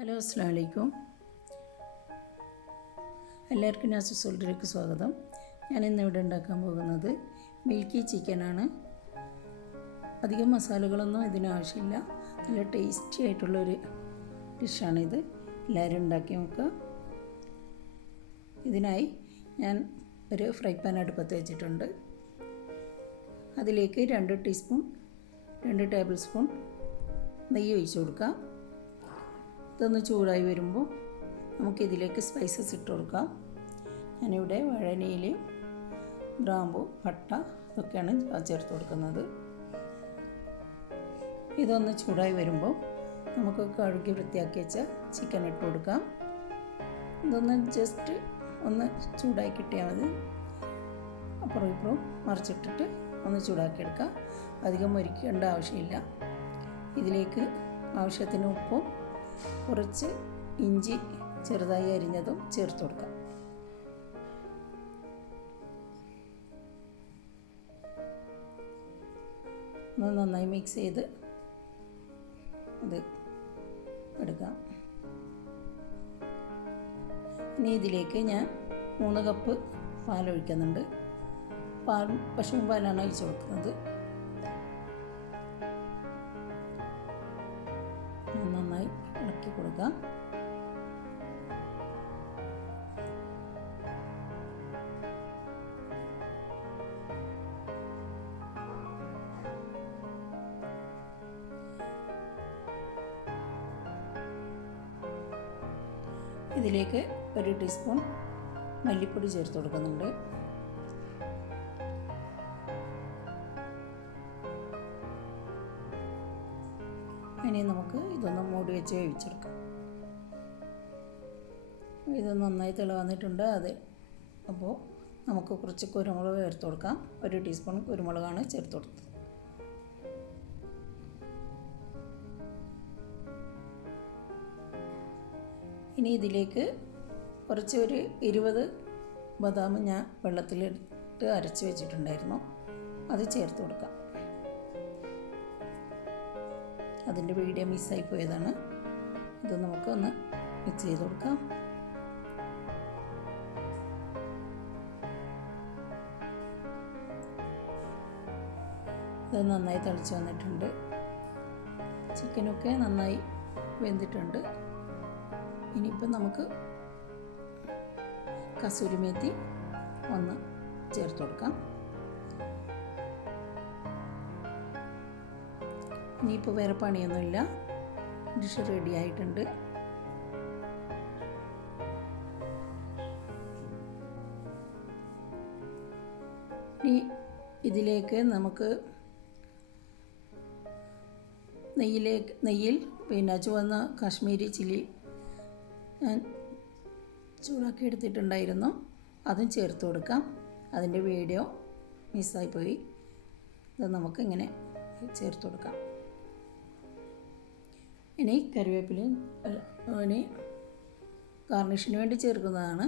Hello, അസ്സലാമു അലൈക്കും. എല്ലാവർക്കും നാസൂസ് വേൾഡിലേക്ക് സ്വാഗതം. ഞാൻ ഇന്നിവിടെ ഉണ്ടാക്കാൻ പോകുന്നത് മിൽക്കി ചിക്കനാണ്. അധികം മസാലകളൊന്നും ഇതിനാവശ്യമില്ല. നല്ല ടേസ്റ്റി ആയിട്ടുള്ളൊരു ഡിഷാണിത്. എല്ലാവരും ഉണ്ടാക്കി നോക്കുക. ഇതിനായി ഞാൻ ഒരു ഫ്രൈ പാൻ അടുപ്പത്ത് വെച്ചിട്ടുണ്ട്. അതിലേക്ക് 2 ടേബിൾ സ്പൂൺ നെയ്യ് ഒഴിച്ച് കൊടുക്കാം. ഇതൊന്ന് ചൂടായി വരുമ്പോൾ നമുക്കിതിലേക്ക് സ്പൈസസ് ഇട്ട് കൊടുക്കാം. ഞാനിവിടെ വഴനയില, ഗ്രാമ്പു, പട്ട ഇതൊക്കെയാണ് ചേർത്ത് കൊടുക്കുന്നത്. ഇതൊന്ന് ചൂടായി വരുമ്പോൾ നമുക്ക് കഴുകി വൃത്തിയാക്കി വെച്ച ചിക്കൻ ഇട്ട് കൊടുക്കാം. ഇതൊന്ന് ജസ്റ്റ് ഒന്ന് ചൂടായി കിട്ടിയാൽ മതി. അപ്പുറം ഇപ്പുറം മറിച്ചിട്ടിട്ട് ഒന്ന് ചൂടാക്കിയെടുക്കാം. അധികം മൊരിക്കേണ്ട ആവശ്യമില്ല. ഇതിലേക്ക് ആവശ്യത്തിന് ഉപ്പും കുറച്ച് ഇഞ്ചി ചെറുതായി അരിഞ്ഞതും ചേർത്ത് കൊടുക്കാം. ഒന്ന് നന്നായി മിക്സ് ചെയ്ത് ഇത് എടുക്കാം. ഇനി ഇതിലേക്ക് ഞാൻ 3 കപ്പ് പാലൊഴിക്കുന്നുണ്ട്. പശുവും പാലാണ് ഒഴിച്ച് കൊടുക്കുന്നത്. നന്നായി ഇളക്കി കൊടുക്കാം. ഇതിലേക്ക് 1 ടീസ്പൂൺ മല്ലിപ്പൊടി ചേർത്ത് കൊടുക്കുന്നുണ്ട്. ഇനി നമുക്ക് ഇതൊന്ന് മൂടി വെച്ച് വേവിച്ചെടുക്കാം. ഇത് നന്നായി തിളവന്നിട്ടുണ്ട്. അപ്പോൾ നമുക്ക് കുറച്ച് കുരുമുളക് ചേർത്ത് കൊടുക്കാം. 1 ടീസ്പൂൺ കുരുമുളകാണ് ചേർത്ത് കൊടുത്തത്. ഇനി ഇതിലേക്ക് കുറച്ച് 20 ബദാം ഞാൻ വെള്ളത്തിലിട്ട് അരച്ച് വെച്ചിട്ടുണ്ടായിരുന്നു. അത് ചേർത്ത് കൊടുക്കാം. അതിൻ്റെ വീഡിയോ മിസ്സായി പോയതാണ്. ഇത് നമുക്കൊന്ന് മിക്സ് ചെയ്ത് കൊടുക്കാം. ഇത് നന്നായി തിളച്ച് വന്നിട്ടുണ്ട്. ചിക്കനൊക്കെ നന്നായി വെന്തിട്ടുണ്ട്. ഇനിയിപ്പം നമുക്ക് കസൂരി മേത്തി ഒന്ന് ചേർത്ത് കൊടുക്കാം. ഇനിയിപ്പോൾ വേറെ പണിയൊന്നുമില്ല. ഡിഷ് റെഡി ആയിട്ടുണ്ട്. ഇനി ഇതിലേക്ക് നമുക്ക് നെയ്യിൽ ചുവന്ന കാശ്മീരി ചില്ലി ഞാൻ ചൂടാക്കി എടുത്തിട്ടുണ്ടായിരുന്നു. അതും ചേർത്ത് കൊടുക്കാം. അതിൻ്റെ വീഡിയോ മിസ്സായിപ്പോയി. ഇത് നമുക്കിങ്ങനെ ചേർത്ത് കൊടുക്കാം. ഇനി കറിവേപ്പിലയും ഗാർണിഷിന് വേണ്ടി ചേർക്കുന്നതാണ്.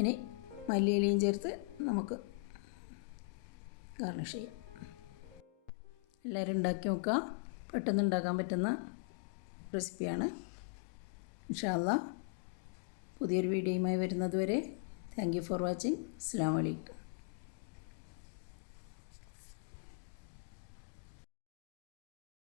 ഇനി മല്ലിയിലയും ചേർത്ത് നമുക്ക് ഗാർണിഷ് ചെയ്യാം. എല്ലാവരും ഉണ്ടാക്കി നോക്കുക. പെട്ടെന്ന് ഉണ്ടാക്കാൻ പറ്റുന്ന റെസിപ്പിയാണ്. ഇൻഷാ അല്ലാഹ് പുതിയൊരു വീഡിയോയുമായി വരുന്നത് വരെ താങ്ക് യു ഫോർ വാച്ചിങ്. അസ്സലാമു അലൈക്കും.